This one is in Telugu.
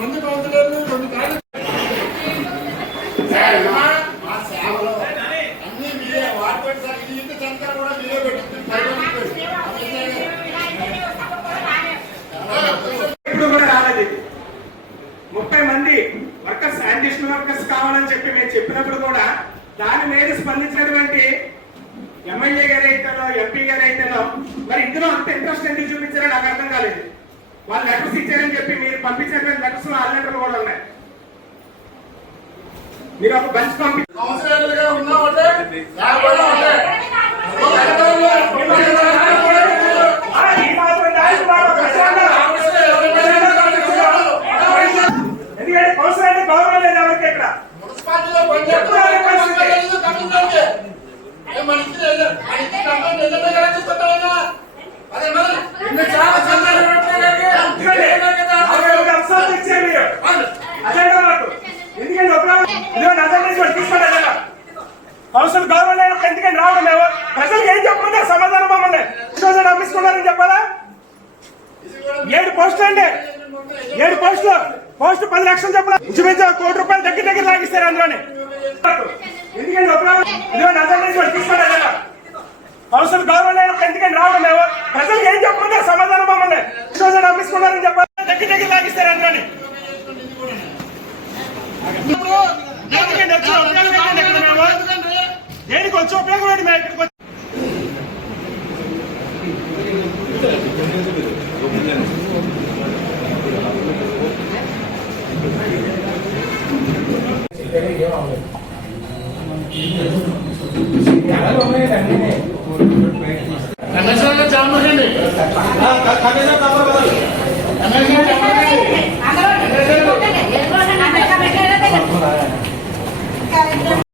మంది పంపులేదు 2 కార్లు అన్ని మీరే వాడుకోండి సార్. ఇది ఇంత చంద్ర కూడా మీరే ఇప్పుడు కూడా రాలేదు. 30 మంది వర్కర్స్ అడిషనల్ వర్కర్స్ కావాలని చెప్పి మేము చెప్పినప్పుడు కూడా దాని మీద స్పందించినటువంటి ఎమ్మెల్యే గారు అయితేనో ఎంపీ గారు అయితేనో మరి ఇందులో అంత ఇంట్రెస్ట్ ఎందుకు చూపించారో నాకు అర్థం కాలేదు. వాళ్ళు లెటర్స్ ఇచ్చారని చెప్పి మీరు పంపించినటువంటి లెటర్స్ లో 6 లెటర్లు కూడా ఉన్నాయి. మీరు ఒక బంచ్ ఎందుకంటే కౌన్సిలర్ గౌరవం లేదు ఎవరికి ఇక్కడ. కౌన్సిల్ గౌరవం లేనప్పుడు ఎందుకని రావడం? మేము ప్రజలకు ఏం చెప్పకుండా సమాధానం మమ్మల్ని అమ్మిస్తున్నారని చెప్పాలా? 7 పోస్టులు అండి, 7 పోస్టులు. పోస్ట్ 10 లక్షలు చెప్పాలి. ఇంచుమించు ₹1 కోటి దగ్గర లాగిస్తారు అందులోనే. ఎందుకంటే తీసుకున్నా కౌన్సిల్ గౌరవం లేనప్పుడు ఎందుకని రావడం? మేము ప్రజలకు ఏం చెప్పకుండా సమాధానం మమ్మల్ని అమ్మిస్తున్నారని చెప్పాలి. దగ్గర లాగిస్తారు అందులోనే. దేనికి వచ్చి ఉపయోగం ఏంటి? మేము ఇక్కడికి చాలా